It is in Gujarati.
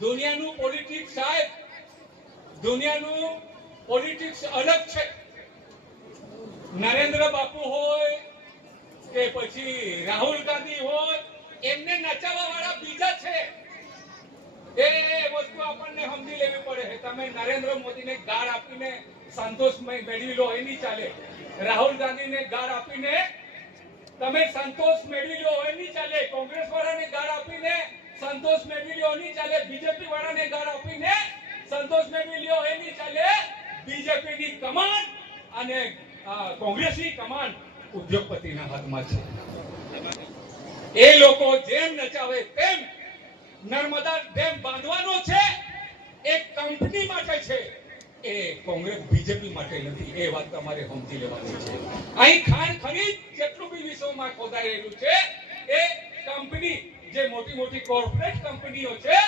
દુનિયાનું પોલિટિક્સ સાહેબ, દુનિયાનું પોલિટિક્સ અલગ છે. નરેન્દ્ર બાપુ હોય કે પછી રાહુલ ગાંધી હોય, એમને નચાવવા વાળા બીજા છે. એ વસ્તુ આપણને સમજી લેવી પડે. તમે નરેન્દ્ર મોદીને ગાળ આપીને સંતોષ મેળવી લો એ નહીં ચાલે. રાહુલ ગાંધીને ગાળ આપીને તમે સંતોષ મેળવી લો એ નહીં ચાલે. કોંગ્રેસ વાળાને ગાળ આપીને સંતોષ મેળવી લો નહીં ચાલે. બીજેપી વાળાને ગાળ આપીને સંતોષ મેળવી લો એ નહીં ચાલે. બીજેપી ની કમાન અને કોંગ્રેસની કમાન ઉદ્યોગપતિના હાથમાં છે. એ લોકો જેમ નચાવે તેમ નર્મદા ડેમ બાંધવાનો છે, એક કંપની માટે છે, એ કોંગ્રેસ બીજેપી માટે નથી. એ વાત તમારે સમજી લેવાની છે. અહીં ખાણ ખનીજ જેટલું બી વિશ્વમાં ખોદાઈ રહેલું છે, એ કંપની જે મોટી મોટી કોર્પોરેટ કંપનીઓ છે